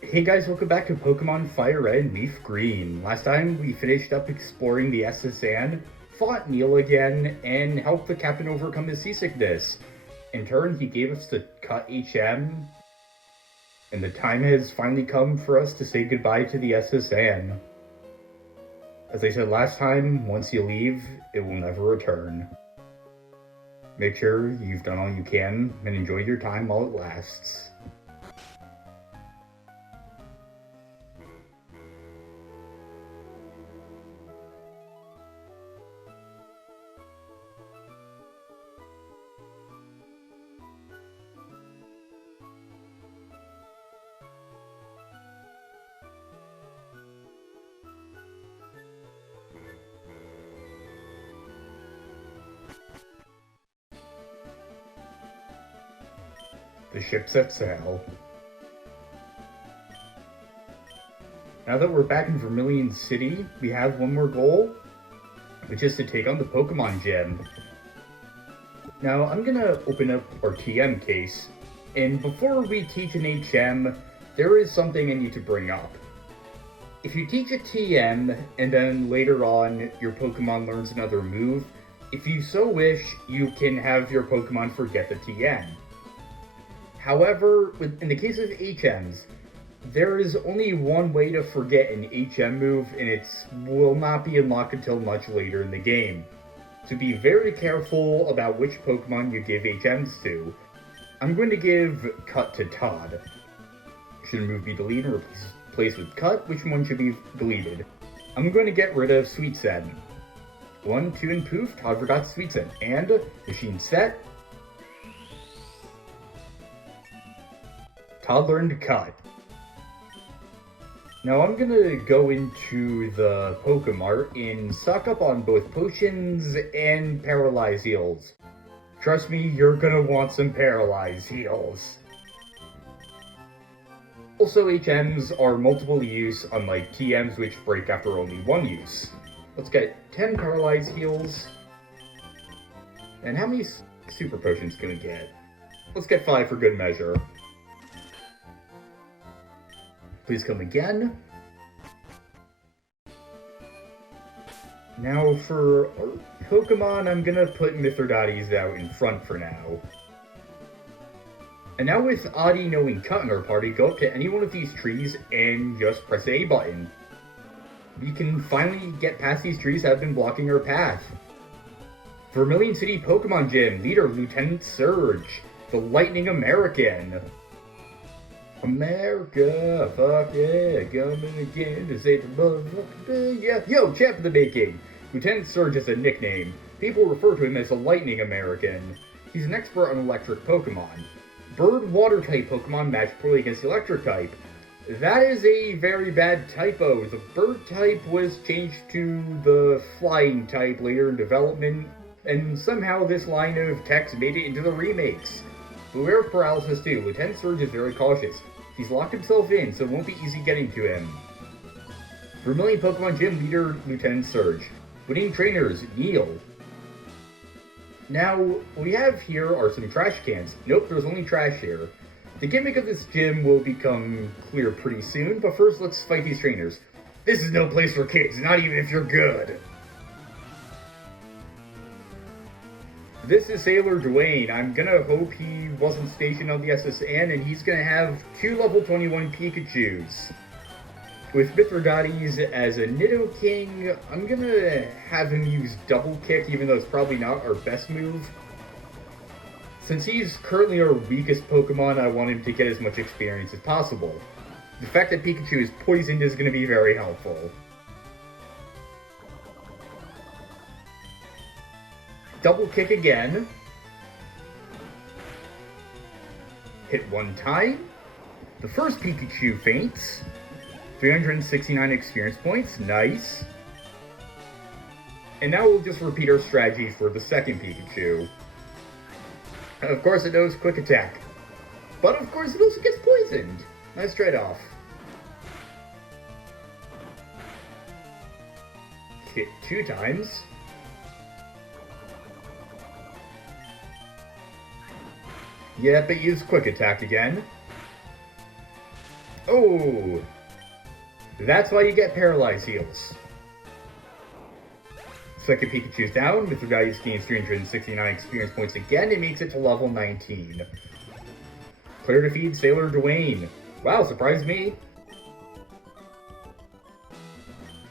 Hey guys, welcome back to Pokemon FireRed and LeafGreen. Last time we finished up exploring the SSN, fought Neil again, and helped the captain overcome his seasickness. In turn, he gave us the cut HM, and the time has finally come for us to say goodbye to the SSN. As I said last time, once you leave, it will never return. Make sure you've done all you can and enjoy your time while it lasts. The ship sets sail. Now that we're back in Vermilion City, we have one more goal, which is to take on the Pokemon Gym. Now, I'm gonna open up our TM case, and before we teach an HM, there is something I need to bring up. If you teach a TM, and then later on your Pokemon learns another move, if you so wish, you can have your Pokemon forget the TM. However, in the case of HMs, there is only one way to forget an HM move, and it will not be unlocked until much later in the game. So be very careful about which Pokemon you give HMs to. I'm going to give Cut to Todd. Should a move be deleted or replaced with Cut? Which one should be deleted? I'm going to get rid of Sweet Scent. 1, 2, and poof, Todd forgot Sweet Scent. And machine set. Todd learned Cut. Now I'm gonna go into the Pokemart and stock up on both potions and Paralyze heals. Trust me, you're gonna want some Paralyze heals. Also, HMs are multiple use, unlike TMs which break after only one use. Let's get 10 Paralyze heals. And how many Super Potions can we get? Let's get 5 for good measure. Please come again. Now for our Pokemon, I'm gonna put Mithridates out in front for now. And now with Adi knowing Cut in our party, go up to any one of these trees and just press the A button. We can finally get past these trees that have been blocking our path. Vermilion City Pokemon Gym, leader Lieutenant Surge, the Lightning American. America, fuck yeah, coming again to save the motherfucking yeah. Yo, champ of the making. Lieutenant Surge is a nickname. People refer to him as the Lightning American. He's an expert on electric Pokemon. Bird water type Pokemon match poorly against the electric type. That is a very bad typo. The bird type was changed to the flying type later in development, and somehow this line of text made it into the remakes. Beware of paralysis too. Lieutenant Surge is very cautious. He's locked himself in, so it won't be easy getting to him. Vermilion Pokemon Gym leader Lieutenant Surge. Winning trainers, Neil. Now, what we have here are some trash cans. Nope, there's only trash here. The gimmick of this gym will become clear pretty soon, but first let's fight these trainers. This is no place for kids, not even if you're good. This is Sailor Dwayne. I'm gonna hope he wasn't stationed on the SSN, and he's gonna have 2 level 21 Pikachus. With Mithridates as a Nidoking, I'm gonna have him use Double Kick, even though it's probably not our best move. Since he's currently our weakest Pokemon, I want him to get as much experience as possible. The fact that Pikachu is poisoned is gonna be very helpful. Double Kick again. Hit 1 time. The first Pikachu faints. 369 experience points. Nice. And now we'll just repeat our strategy for the second Pikachu. Of course it knows Quick Attack. But of course it also gets poisoned. Nice trade-off. Hit 2 times. Yep, it used Quick Attack again. Oh! That's why you get Paralyze Heals. Second Pikachu's down. Mithridates gains 369 experience points again. It makes it to level 19. Clear to feed Sailor Dwayne. Wow, surprised me.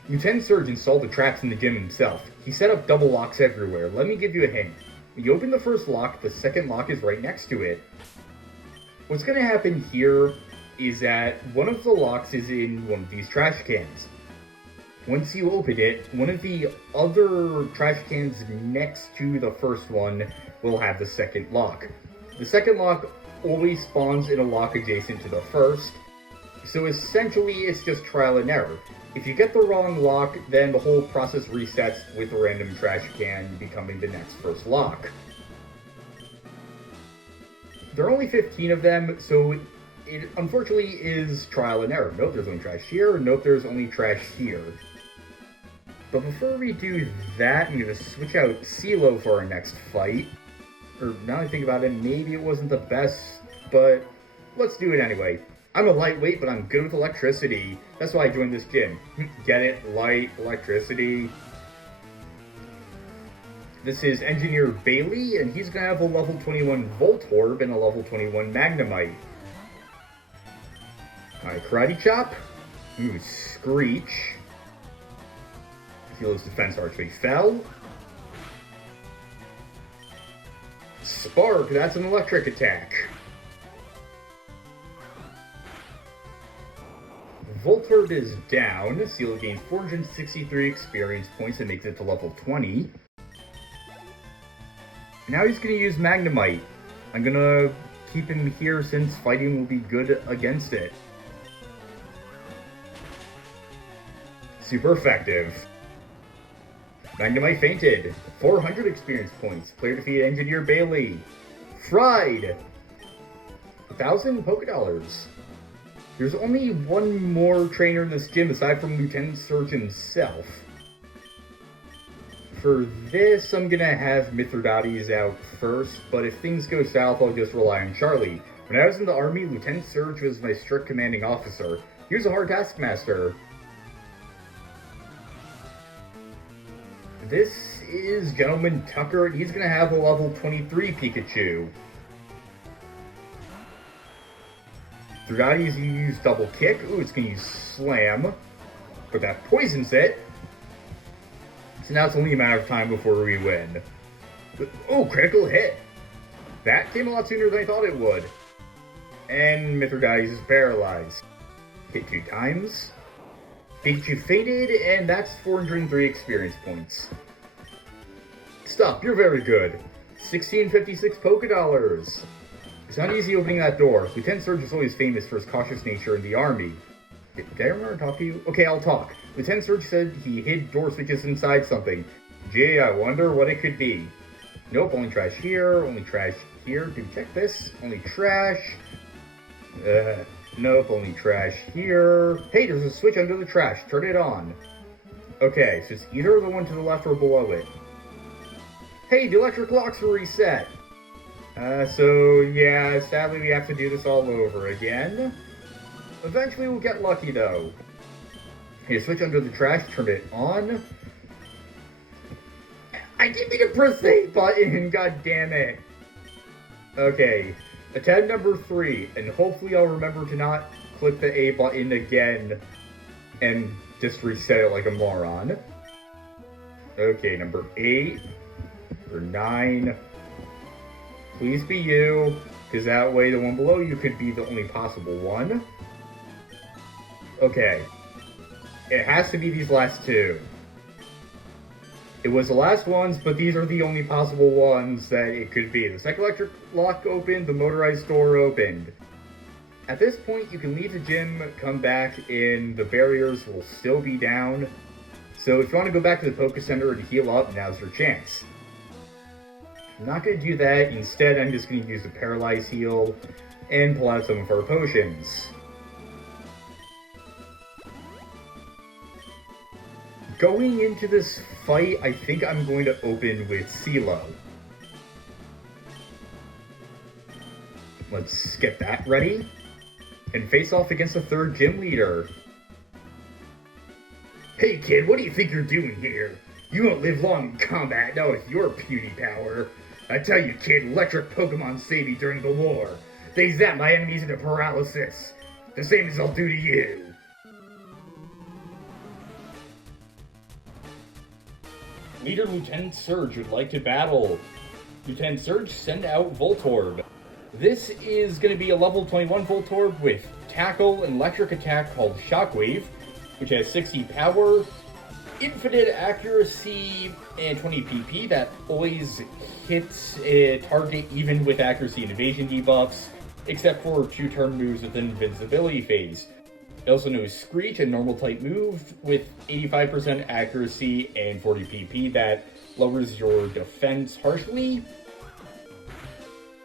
Lieutenant Surge installed the traps in the gym himself. He set up double locks everywhere. Let me give you a hint. When you open the first lock, the second lock is right next to it. What's going to happen here is that one of the locks is in one of these trash cans. Once you open it, one of the other trash cans next to the first one will have the second lock. The second lock always spawns in a lock adjacent to the first, so essentially it's just trial and error. If you get the wrong lock, then the whole process resets with a random trash can becoming the next first lock. There are only 15 of them, so it unfortunately is trial and error. Nope, there's only trash here. Nope, there's only trash here. But before we do that, I'm going to switch out CeeLo for our next fight. Or now I think about it, maybe it wasn't the best, but let's do it anyway. I'm a lightweight, but I'm good with electricity. That's why I joined this gym. Get it? Light, electricity. This is Engineer Bailey, and he's going to have a level 21 Voltorb and a level 21 Magnemite. Alright, Karate Chop. Ooh, Screech. Heals defense archery fell. Spark, that's an electric attack. Voltorb is down. CeeLo gains 463 experience points and makes it to level 20. Now he's going to use Magnemite. I'm going to keep him here since fighting will be good against it. Super effective. Magnemite fainted. 400 experience points. Player defeated Engineer Bailey. Fried. 1,000 Pokédollars. There's only one more trainer in this gym aside from Lieutenant Surge himself. For this, I'm gonna have Mithridates out first, but if things go south, I'll just rely on Charlie. When I was in the army, Lieutenant Surge was my strict commanding officer. He was a hard taskmaster. This is Gentleman Tucker, and he's gonna have a level 23 Pikachu. Mithridates, you use Double Kick. Ooh, it's gonna use Slam. But that poisons it. So now it's only a matter of time before we win. Oh, critical hit! That came a lot sooner than I thought it would. And Mithridates is paralyzed. Hit 2 times. Pikachu fainted, and that's 403 experience points. Stop, you're very good. 1656 Pokédollars. It's not easy opening that door. Lieutenant Surge is always famous for his cautious nature in the army. Did I remember to talk to you? Okay, I'll talk. Lieutenant Surge said he hid door switches inside something. Gee, I wonder what it could be. Nope, only trash here, only trash here. Did we check this? Only trash. Nope, only trash here. Hey, there's a switch under the trash. Turn it on. Okay, so it's either the one to the left or below it. Hey, the electric locks were reset. So yeah, sadly we have to do this all over again. Eventually we'll get lucky though. Hey, switch under the trash, turn it on. I didn't mean to press the A button, god damn it. Okay, attempt number 3, and hopefully I'll remember to not click the A button again and just reset it like a moron. Okay, number 8, or 9. Please be you, because that way the one below you could be the only possible one. Okay. It has to be these last 2. It was the last ones, but these are the only possible ones that it could be. The second electric lock opened, the motorized door opened. At this point, you can leave the gym, come back, and the barriers will still be down. So if you want to go back to the Poké Center to heal up, now's your chance. I'm not going to do that. Instead, I'm just going to use the Paralyze Heal and pull out some of our potions. Going into this fight, I think I'm going to open with CeeLo. Let's get that ready. and face off against the third gym leader. Hey kid, what do you think you're doing here? You won't live long in combat, not with your puny power. I tell you kid, electric Pokemon saved me during the war. They zap my enemies into paralysis. The same as I'll do to you. Leader Lieutenant Surge would like to battle. Lieutenant Surge, send out Voltorb. This is going to be a level 21 Voltorb with tackle and electric attack called Shockwave, which has 60 power, infinite accuracy, and 20 PP that always hits a target even with accuracy and evasion debuffs, except for 2-turn moves with invincibility phase. It also knows Screech, a normal type move with 85% accuracy and 40 PP that lowers your defense harshly.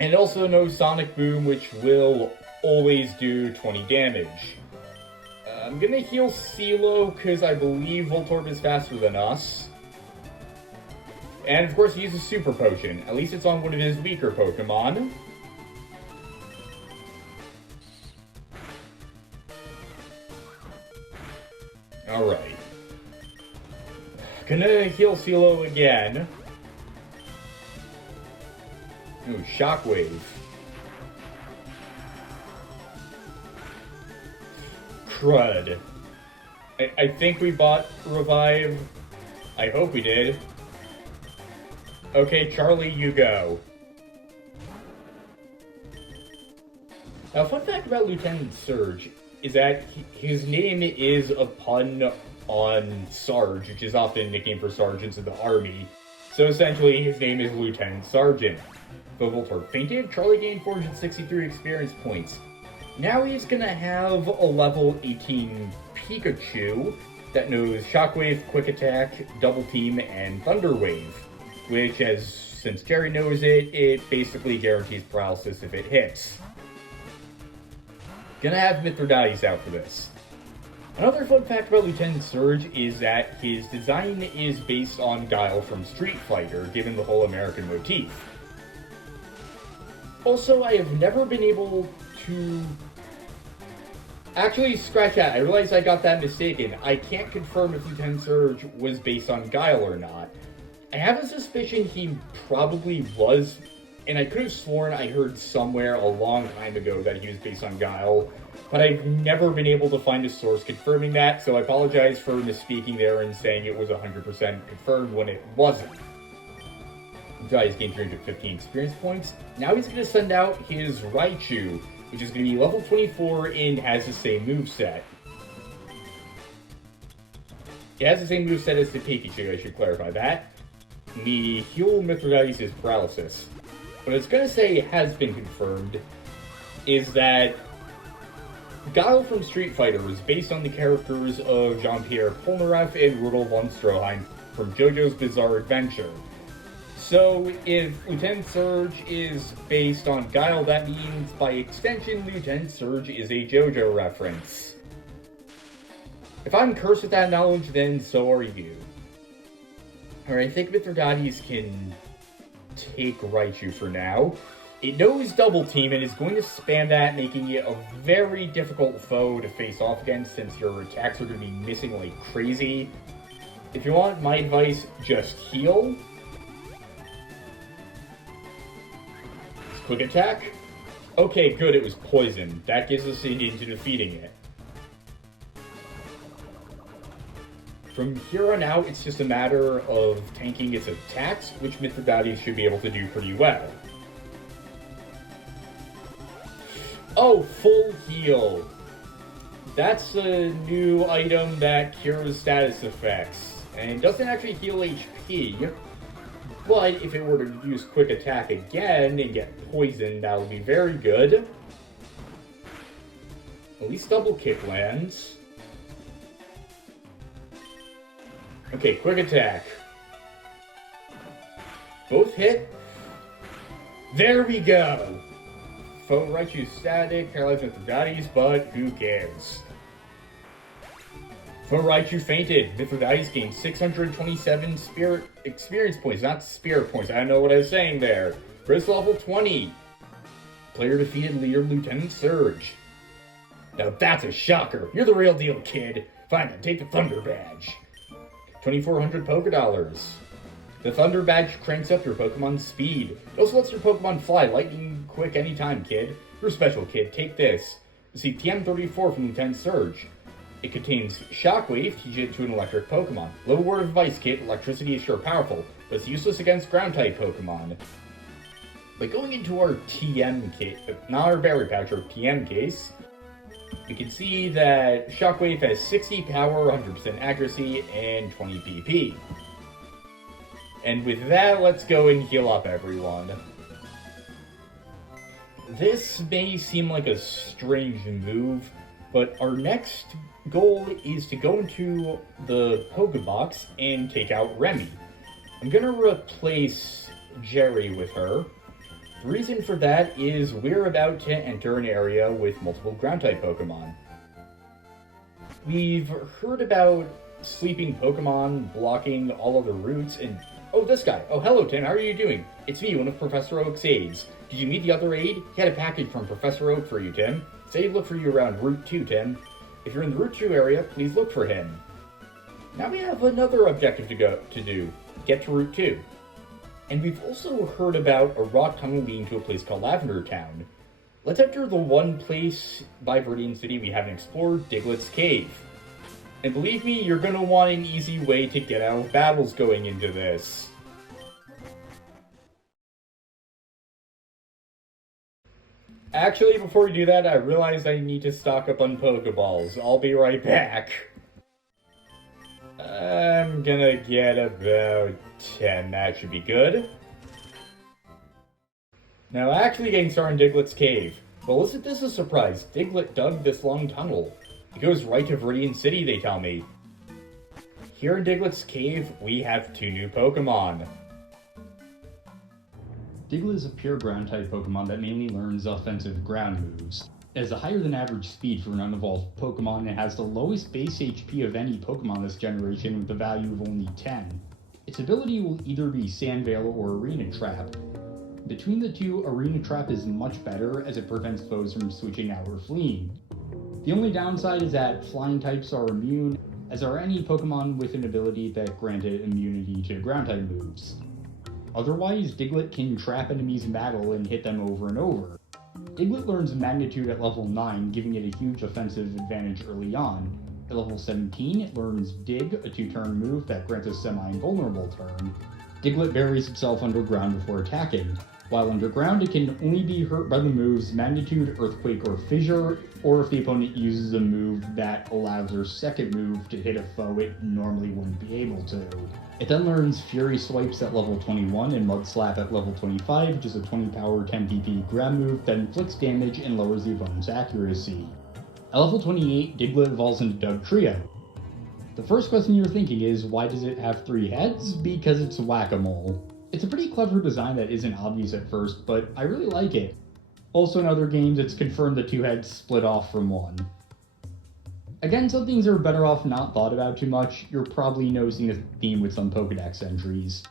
And it also knows Sonic Boom, which will always do 20 damage. I'm gonna heal CeeLo because I believe Voltorb is faster than us. And of course he uses Super Potion. At least it's on one of his weaker Pokemon. Alright. Gonna heal CeeLo again. Ooh, Shockwave. Crud. I think we bought Revive. I hope we did. Okay, Charlie, you go. Now, fun fact about Lieutenant Surge is that his name is a pun on Sarge, which is often a nickname for sergeants in the army. So essentially, his name is Lieutenant Sergeant. Though Voltorb fainted, Charlie gained 463 experience points. Now he's gonna have a level 18 Pikachu that knows Shockwave, Quick Attack, Double Team, and Thunder Wave, which, since Jerry knows it, it basically guarantees paralysis if it hits. Gonna have Mithridates out for this. Another fun fact about Lieutenant Surge is that his design is based on Guile from Street Fighter, given the whole American motif. Also, I have never been able to... Actually, scratch that. I realized I got that mistaken. I can't confirm if Lieutenant Surge was based on Guile or not. I have a suspicion he probably was, and I could have sworn I heard somewhere a long time ago that he was based on Guile, but I've never been able to find a source confirming that, so I apologize for misspeaking there and saying it was 100% confirmed when it wasn't. He's gained 315 experience points. Now he's going to send out his Raichu, which is going to be level 24 and has the same moveset. It has the same moveset as the Pikachu, I should clarify that. The heal Mithridates is paralysis. What it's going to say has been confirmed is that Guile from Street Fighter was based on the characters of Jean-Pierre Polnareff and Rudolf von Stroheim from JoJo's Bizarre Adventure. So, if Lieutenant Surge is based on Guile, that means, by extension, Lieutenant Surge is a JoJo reference. If I'm cursed with that knowledge, then so are you. Alright, I think Mithridates can take Raichu for now. It knows Double Team and is going to spam that, making it a very difficult foe to face off against since your attacks are going to be missing like crazy. If you want my advice, just heal. Quick Attack? Okay, good, it was poison. That gives us an into defeating it. From here on out, it's just a matter of tanking its attacks, which Mithridates should be able to do pretty well. Oh, full heal. That's a new item that cures status effects, and doesn't actually heal HP. But if it were to use Quick Attack again and get poisoned, that would be very good. At least Double Kick lands. Okay, Quick Attack. Both hit. There we go! Foe Raichu static, paralyzed Mithridates, but who cares? Foe Raichu fainted. Mithridates gained 627 spirit experience points, not spirit points. I don't know what I was saying there. Grizz level 20. Player defeated leader Lieutenant Surge. Now that's a shocker. You're the real deal, kid. Fine, then take the Thunder Badge. 2,400 Poké Dollars. The Thunder Badge cranks up your Pokemon's speed. It also lets your Pokemon fly lightning quick anytime, kid. You're special, kid. Take this. See TM34 from Lieutenant Surge. It contains Shockwave, teach it to an electric Pokemon. Little word of advice, kid. Electricity is sure powerful, but it's useless against ground-type Pokemon. By going into our TM case, not our Berry Pouch, our TM case, we can see that Shockwave has 60 power, 100% accuracy, and 20 PP. And with that, let's go and heal up everyone. This may seem like a strange move, but our next goal is to go into the Pokebox and take out Remy. I'm gonna replace Jerry with her. The reason for that is we're about to enter an area with multiple ground-type Pokemon. We've heard about sleeping Pokemon blocking all other routes, and oh, this guy. Oh, hello, Tim. How are you doing? It's me, one of Professor Oak's aides. Did you meet the other aide? He had a package from Professor Oak for you, Tim. Say he'd look for you around Route 2, Tim. If you're in the Route 2 area, please look for him. Now we have another objective to do. Get to Route 2. And we've also heard about a rock tunnel leading to a place called Lavender Town. Let's enter the one place by Vermilion City we haven't explored, Diglett's Cave. And believe me, you're gonna want an easy way to get out of battles going into this. Actually, before we do that, I realized I need to stock up on Pokeballs. I'll be right back. I'm gonna get about 10, that should be good. Now, actually getting started in Diglett's Cave. Well, isn't this a surprise? Diglett dug this long tunnel. It goes right to Vermilion City, they tell me. Here in Diglett's Cave, we have 2 new Pokemon. Diglett is a pure ground-type Pokemon that mainly learns offensive ground moves. It has a higher than average speed for an unevolved Pokemon and has the lowest base HP of any Pokemon this generation with a value of only 10. Its ability will either be Sand Veil or Arena Trap. Between the two, Arena Trap is much better as it prevents foes from switching out or fleeing. The only downside is that flying types are immune, as are any Pokemon with an ability that granted immunity to ground-type moves. Otherwise, Diglett can trap enemies in battle and hit them over and over. Diglett learns Magnitude at level 9, giving it a huge offensive advantage early on. At level 17, it learns Dig, a 2-turn move that grants a semi-invulnerable turn. Diglett buries itself underground before attacking. While underground, it can only be hurt by the moves Magnitude, Earthquake, or Fissure, or if the opponent uses a move that allows their second move to hit a foe it normally wouldn't be able to. It then learns Fury Swipes at level 21 and Mud Slap at level 25, which is a 20 power 10 PP ground move that inflicts damage and lowers the opponent's accuracy. At level 28, Diglett evolves into Dugtrio. The first question you're thinking is, why does it have 3 heads? Because it's Whack-A-Mole. It's a pretty clever design that isn't obvious at first, but I really like it. Also in other games, it's confirmed the 2 heads split off from 1. Again, some things are better off not thought about too much. You're probably noticing a theme with some Pokedex entries.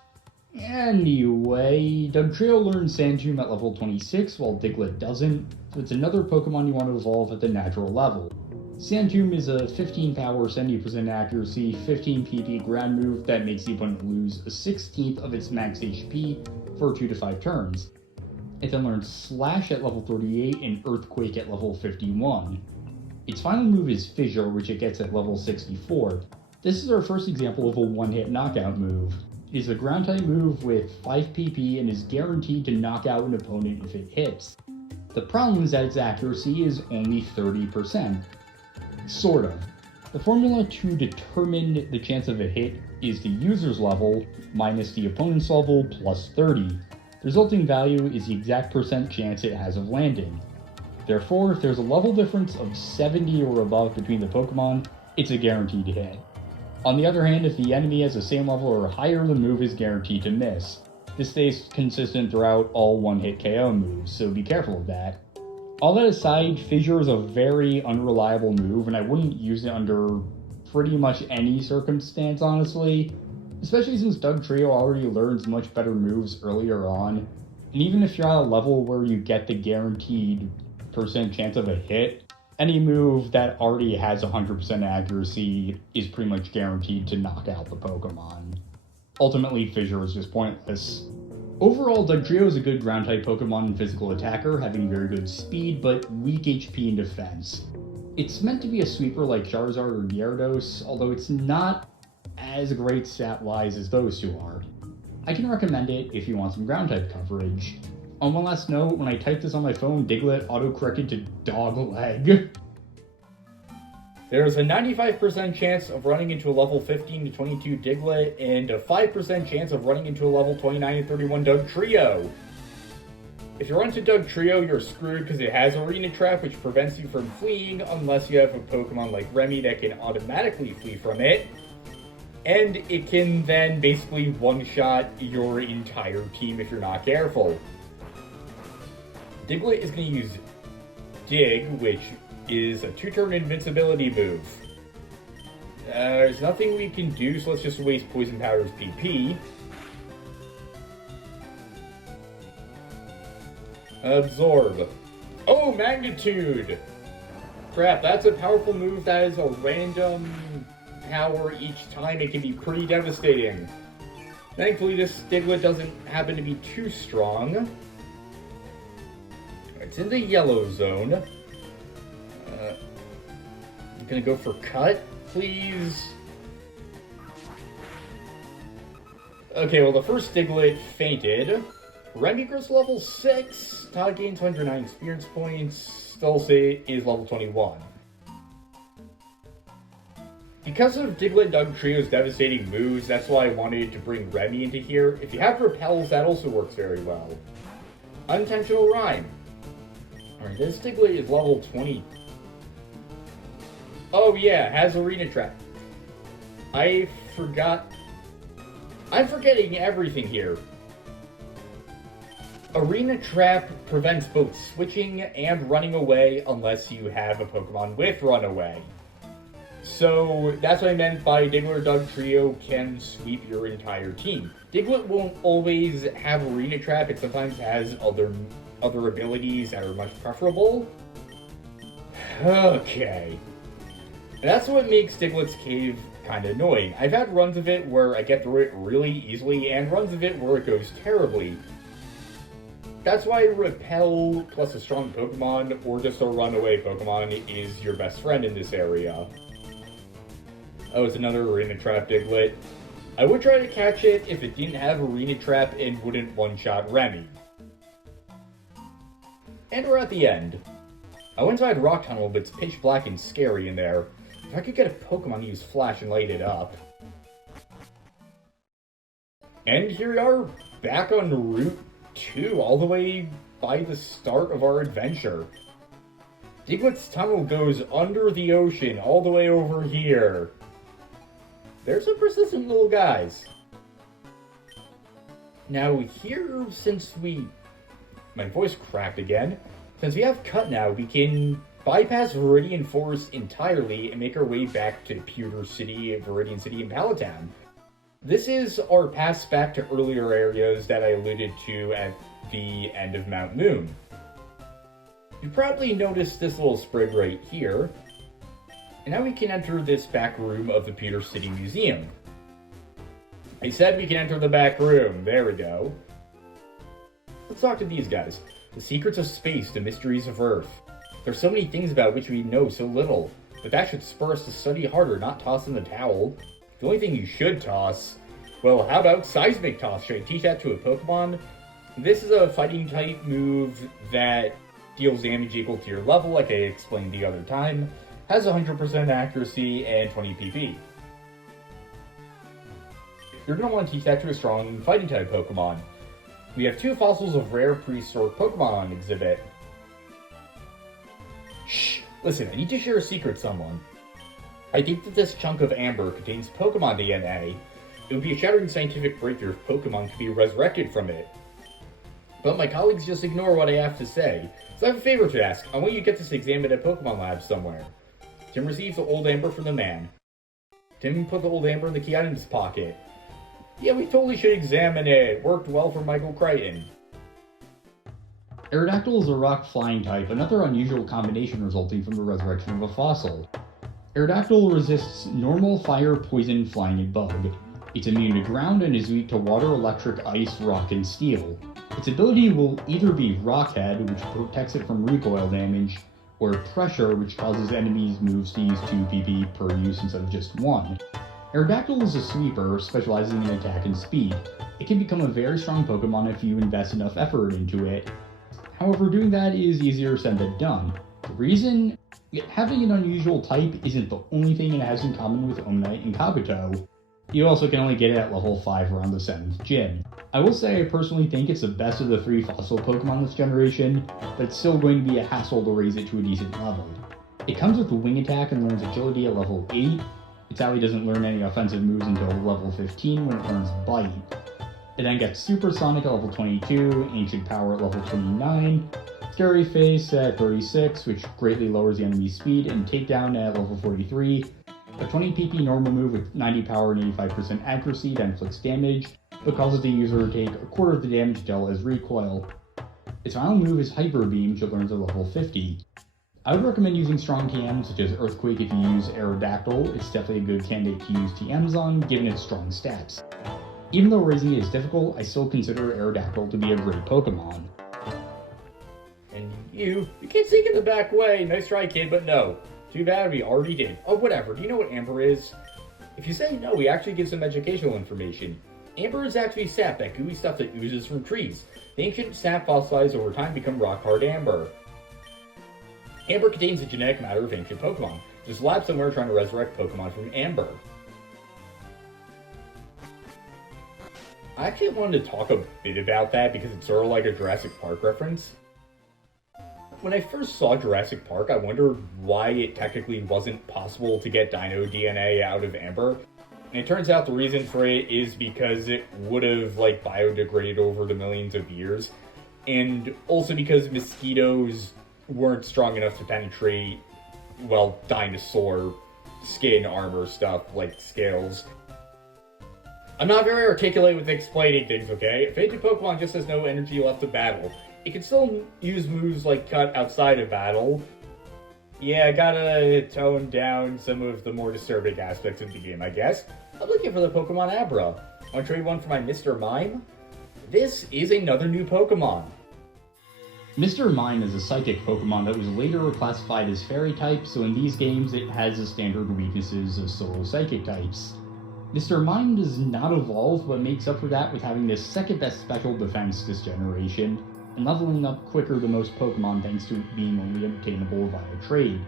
Anyway, Dugtrio learns Sandtomb at level 26, while Diglett doesn't, so it's another Pokemon you want to evolve at the natural level. Sandtomb is a 15 power, 70% accuracy, 15 PP ground move that makes the opponent lose a 16th of its max HP for 2 to 5 turns. It then learns Slash at level 38 and Earthquake at level 51. Its final move is Fissure, which it gets at level 64. This is our first example of a one-hit knockout move. It is a ground-type move with 5 PP and is guaranteed to knock out an opponent if it hits. The problem is that its accuracy is only 30%. Sort of. The formula to determine the chance of a hit is the user's level minus the opponent's level plus 30. The resulting value is the exact percent chance it has of landing. Therefore, if there's a level difference of 70 or above between the Pokemon, it's a guaranteed hit. On the other hand, if the enemy has the same level or higher, the move is guaranteed to miss. This stays consistent throughout all one-hit KO moves, so be careful of that. All that aside, Fissure is a very unreliable move, and I wouldn't use it under pretty much any circumstance, honestly. Especially since Dugtrio already learns much better moves earlier on. And even if you're at a level where you get the guaranteed % chance of a hit, any move that already has 100% accuracy is pretty much guaranteed to knock out the Pokemon. Ultimately, Fissure is just pointless. Overall, Dugtrio is a good ground-type Pokemon and physical attacker, having very good speed, but weak HP and defense. It's meant to be a sweeper like Charizard or Gyarados, although it's not as great stat-wise as those two are. I can recommend it if you want some ground-type coverage. On one last note, when I typed this on my phone, Diglett auto-corrected to dog leg. There's a 95% chance of running into a level 15 to 22 Diglett, and a 5% chance of running into a level 29 to 31 Dugtrio. If you run into Dugtrio, you're screwed because it has Arena Trap, which prevents you from fleeing unless you have a Pokemon like Remy that can automatically flee from it. And it can then basically one-shot your entire team if you're not careful. Diglett is going to use Dig, which is a 2-turn invincibility move. There's nothing we can do, so let's just waste Poison Powder's PP. Absorb. Oh, Magnitude! Crap, that's a powerful move that is a random power each time. It can be pretty devastating. Thankfully, this Diglett doesn't happen to be too strong. It's in the yellow zone. I'm gonna go for Cut, please. Okay, well, the first Diglett fainted. Remy grows to level 6. Todd gains 109 experience points. Dulce is level 21. Because of Diglett and Dugtrio's devastating moves, that's why I wanted to bring Remy into here. If you have Repels, that also works very well. Unintentional Rhyme. Alright, this Diglett is level 20. Oh yeah, has Arena Trap. I forgot. I'm forgetting everything here. Arena Trap prevents both switching and running away unless you have a Pokemon with Runaway. So that's what I meant by Diglett or Dugtrio can sweep your entire team. Diglett won't always have Arena Trap, it sometimes has other abilities that are much preferable. Okay. And that's what makes Diglett's Cave kind of annoying. I've had runs of it where I get through it really easily, and runs of it where it goes terribly. That's why Repel plus a strong Pokemon, or just a runaway Pokemon, is your best friend in this area. Oh, it's another Arena Trap Diglett. I would try to catch it if it didn't have Arena Trap and wouldn't one-shot Remy. And we're at the end. I went inside Rock Tunnel, but it's pitch black and scary in there. If I could get a Pokemon to use Flash and light it up. And here we are, back on Route 2, all the way by the start of our adventure. Diglett's tunnel goes under the ocean, all the way over here. They're some persistent little guys. Now here, since we... My voice cracked again. Since we have Cut now, we can bypass Viridian Forest entirely and make our way back to Pewter City, Viridian City, and Palatown. This is our pass back to earlier areas that I alluded to at the end of Mount Moon. You probably noticed this little sprig right here. And now we can enter this back room of the Pewter City Museum. I said we can enter the back room. There we go. Let's talk to these guys. The secrets of space, the mysteries of Earth. There's so many things about which we know so little, but that should spur us to study harder, not toss in the towel. The only thing you should toss, well, how about Seismic Toss? Should I teach that to a Pokemon? This is a fighting type move that deals damage equal to your level, like I explained the other time, has 100% accuracy and 20 PP. You're going to want to teach that to a strong fighting type Pokemon. We have 2 fossils of rare prehistoric Pokemon on exhibit. Shh! Listen, I need to share a secret with someone. I think that this chunk of amber contains Pokemon DNA. It would be a shattering scientific breakthrough if Pokemon could be resurrected from it. But my colleagues just ignore what I have to say. So I have a favor to ask. I want you to get this examined at Pokemon Lab somewhere. Tim receives the old amber from the man. Tim put the old amber in the key in his pocket. Yeah, we totally should examine it. Worked well for Michael Crichton. Aerodactyl is a rock flying type, another unusual combination resulting from the resurrection of a fossil. Aerodactyl resists normal fire, poison, flying, and bug. It's immune to ground and is weak to water, electric, ice, rock, and steel. Its ability will either be Rockhead, which protects it from recoil damage, or Pressure, which causes enemies' moves to use 2 PP per use instead of just 1. Aerodactyl is a sweeper, specializing in attack and speed. It can become a very strong Pokemon if you invest enough effort into it. However, doing that is easier said than done. The reason? Having an unusual type isn't the only thing it has in common with Omanyte and Kabuto. You also can only get it at level 5 around the 7th gym. I will say I personally think it's the best of the 3 fossil Pokemon this generation, but it's still going to be a hassle to raise it to a decent level. It comes with Wing Attack and learns Agility at level 8. Its ally doesn't learn any offensive moves until level 15 when it learns Bite. It then gets Supersonic at level 22, Ancient Power at level 29, Scary Face at 36, which greatly lowers the enemy's speed, and Takedown at level 43, a 20 PP normal move with 90 power and 85% accuracy that inflicts damage, but causes the user to take a quarter of the damage dealt as recoil. Its final move is Hyper Beam, which it learns at level 50. I would recommend using strong TMs such as Earthquake if you use Aerodactyl. It's definitely a good candidate to use TMs on, given its strong stats. Even though raising it is difficult, I still consider Aerodactyl to be a great Pokemon. And you can't sneak in the back way. Nice try, kid, but no. Too bad, we already did. Oh, whatever. Do you know what Amber is? If you say no, we actually give some educational information. Amber is actually sap, that gooey stuff that oozes from trees. The ancient sap fossilized over time become rock-hard amber. Amber contains the genetic matter of ancient Pokemon. There's a lab somewhere trying to resurrect Pokemon from amber. I actually wanted to talk a bit about that because it's sort of like a Jurassic Park reference. When I first saw Jurassic Park, I wondered why it technically wasn't possible to get dino DNA out of amber. And it turns out the reason for it is because it would have, biodegraded over the millions of years. And also because mosquitoes weren't strong enough to penetrate, dinosaur skin armor stuff, like scales. I'm not very articulate with explaining things, okay? A fainted Pokemon just has no energy left to battle. It can still use moves like Cut outside of battle. Yeah, I gotta tone down some of the more disturbing aspects of the game, I guess. I'm looking for the Pokemon Abra. Wanna trade one for my Mr. Mime? This is another new Pokemon. Mr. Mime is a psychic Pokemon that was later reclassified as fairy type, so in these games it has the standard weaknesses of solo psychic types. Mr. Mime does not evolve, but makes up for that with having the second best special defense this generation, and leveling up quicker than most Pokemon thanks to it being only obtainable via trade.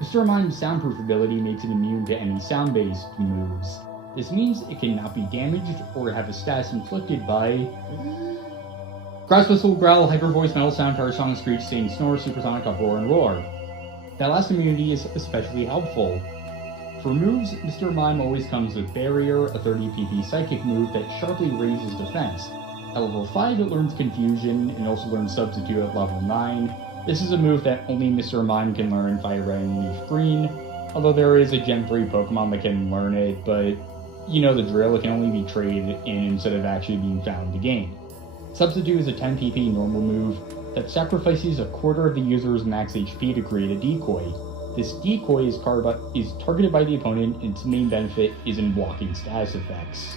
Mr. Mime's soundproof ability makes it immune to any sound-based moves. This means it cannot be damaged or have a status inflicted by Grass Whistle, Growl, Hyper Voice, Metal Sound, Terror Song, Screech, Sing, Snore, Supersonic, Uproar, and Roar. That last immunity is especially helpful. For moves, Mr. Mime always comes with Barrier, a 30 PP psychic move that sharply raises defense. At level 5 it learns Confusion, and also learns Substitute at level 9. This is a move that only Mr. Mime can learn in FireRed and LeafGreen, although there is a Gen 3 Pokemon that can learn it, but you know the drill, it can only be traded in instead of actually being found in the game. Substitute is a 10 PP normal move that sacrifices a quarter of the user's max HP to create a decoy. This decoy is targeted by the opponent, and its main benefit is in blocking status effects.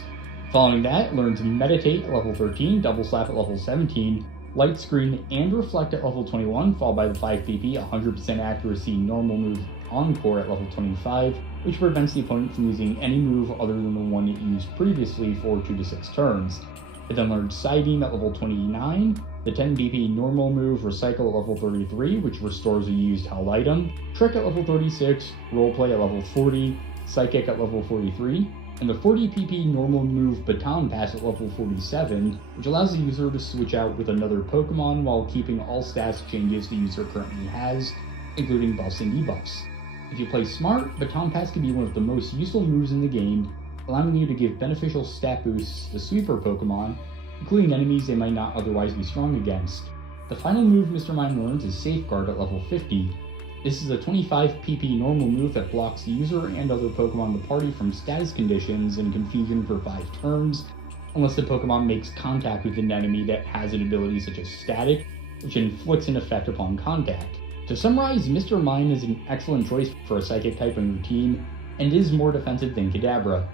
Following that, it learns Meditate at level 13, Double Slap at level 17, Light Screen and Reflect at level 21, followed by the 5 PP, 100% accuracy normal move Encore at level 25, which prevents the opponent from using any move other than the one it used previously for 2 to 6 turns. It then learns Psybeam at level 29, the 10 BP normal move Recycle at level 33, which restores a used held item, Trick at level 36, Roleplay at level 40, Psychic at level 43, and the 40 PP normal move Baton Pass at level 47, which allows the user to switch out with another Pokemon while keeping all stats changes the user currently has, including buffs and debuffs. If you play smart, Baton Pass can be one of the most useful moves in the game, allowing you to give beneficial stat boosts to sweeper Pokemon, including enemies they might not otherwise be strong against. The final move Mr. Mime learns is Safeguard at level 50. This is a 25 PP normal move that blocks the user and other Pokemon in the party from status conditions and confusion for 5 turns, unless the Pokemon makes contact with an enemy that has an ability such as Static, which inflicts an effect upon contact. To summarize, Mr. Mime is an excellent choice for a psychic type in routine, and is more defensive than Kadabra.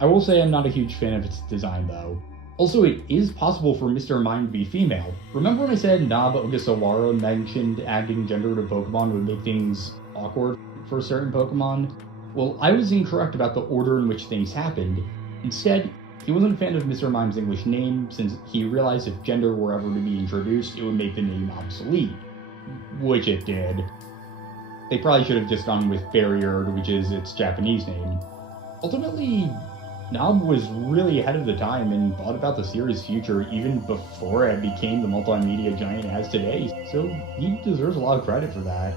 I will say I'm not a huge fan of its design though. Also, it is possible for Mr. Mime to be female. Remember when I said Nob Ogasawara mentioned adding gender to Pokemon would make things awkward for certain Pokemon? Well, I was incorrect about the order in which things happened. Instead, he wasn't a fan of Mr. Mime's English name, since he realized if gender were ever to be introduced, it would make the name obsolete. Which it did. They probably should have just gone with FireRed, which is its Japanese name. Ultimately, Nob was really ahead of the time and thought about the series' future even before it became the multimedia giant it has today, so he deserves a lot of credit for that.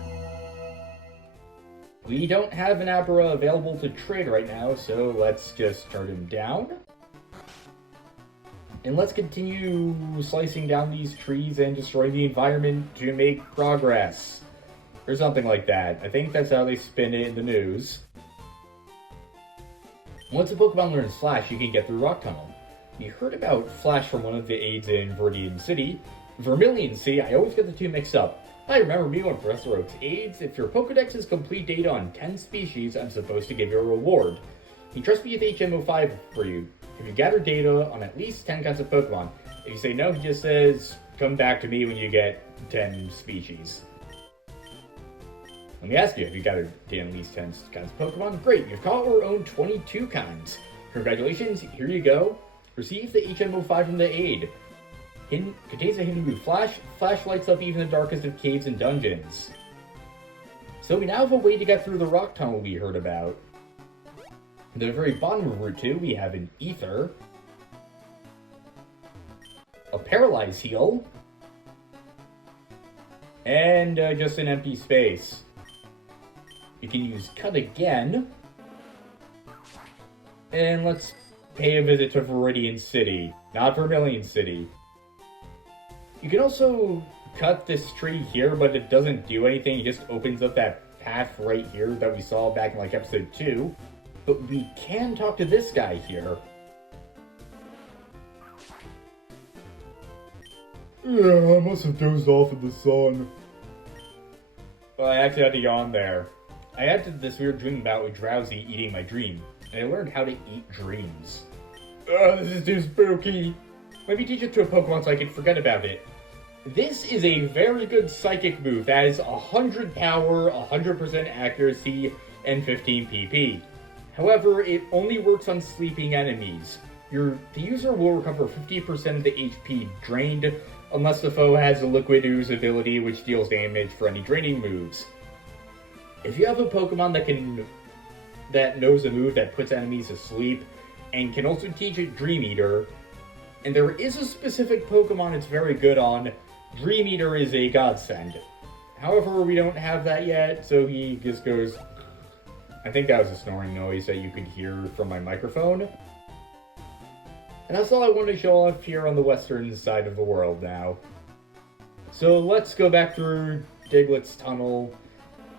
We don't have an Abra available to trade right now, so let's just turn him down. And let's continue slicing down these trees and destroying the environment to make progress. Or something like that. I think that's how they spin it in the news. Once a Pokemon learns Flash, you can get through Rock Tunnel. You heard about Flash from one of the aides in Vermilion City. Vermilion City, I always get the two mixed up. I remember me when Professor Oak's aides. If your Pokedex has complete data on 10 species, I'm supposed to give you a reward. He trusts me with HM05 for you. If you gather data on at least 10 kinds of Pokemon. If you say no, he just says, come back to me when you get 10 species. Let me ask you, have you gathered at least 10 kinds of Pokemon? Great, you've caught or owned 22 kinds. Congratulations, here you go. Receive the HM05 from the aid. Contains a hidden move Flash. Flash lights up even the darkest of caves and dungeons. So we now have a way to get through the rock tunnel we heard about. At the very bottom of Route 2, we have an Ether, a Paralyze Heal, and just an empty space. You can use Cut again. And let's pay a visit to Viridian City, not Vermilion City. You can also cut this tree here, but it doesn't do anything. It just opens up that path right here that we saw back in like episode 2. But we can talk to this guy here. Yeah, I must have dozed off in the sun. Well, I actually had to yawn there. I had this weird dream about with Drowsy eating my dream, and I learned how to eat dreams. This is too spooky. Let me teach it to a Pokemon so I can forget about it. This is a very good psychic move that is 100 power, 100% accuracy, and 15 PP. However, it only works on sleeping enemies. The user will recover 50% of the HP drained, unless the foe has a Liquid Ooze ability which deals damage for any draining moves. If you have a Pokemon that knows a move that puts enemies to sleep, and can also teach it Dream Eater, and there is a specific Pokemon it's very good on, Dream Eater is a godsend. However, we don't have that yet, so he just goes... I think that was a snoring noise that you could hear from my microphone. And that's all I wanted to show off here on the western side of the world now. So let's go back through Diglett's tunnel,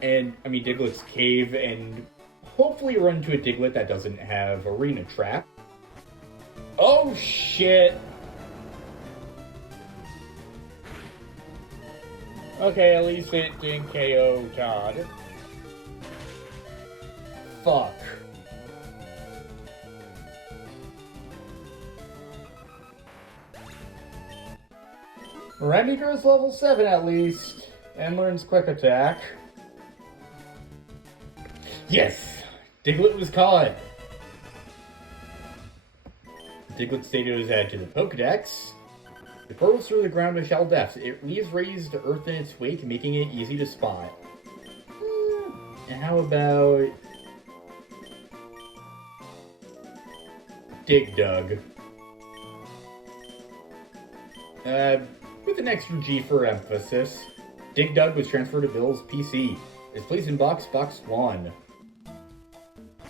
Diglett's cave, and hopefully run into a Diglett that doesn't have Arena Trap. Oh shit! Okay, at least it didn't KO Todd. Fuck. Remiger is level 7 at least, and learns Quick Attack. Yes! Diglett was caught! Diglett's data is added to the Pokedex. It burrows through the ground to shallow depths. It leaves raised earth in its wake, making it easy to spot. And how about... Dig Dug. With an extra G for emphasis. Dig Dug was transferred to Bill's PC. It's placed in box 1.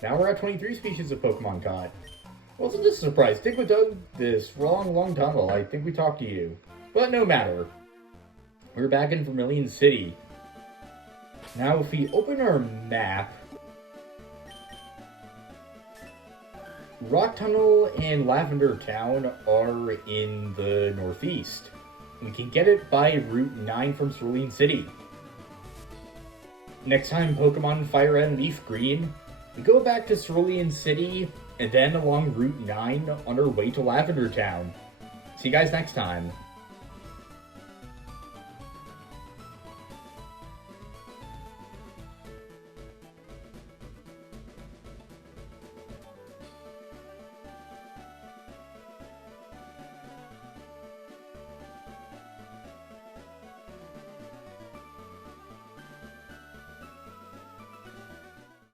Now we're at 23 species of Pokemon caught. Wasn't this a surprise? Diglett dug this long tunnel. I think we talked to you. But no matter. We're back in Vermilion City. Now if we open our map, Rock Tunnel and Lavender Town are in the northeast. We can get it by Route 9 from Cerulean City. Next time Pokemon FireRed and LeafGreen, we go back to Cerulean City and then along Route 9 on our way to Lavender Town. See you guys next time.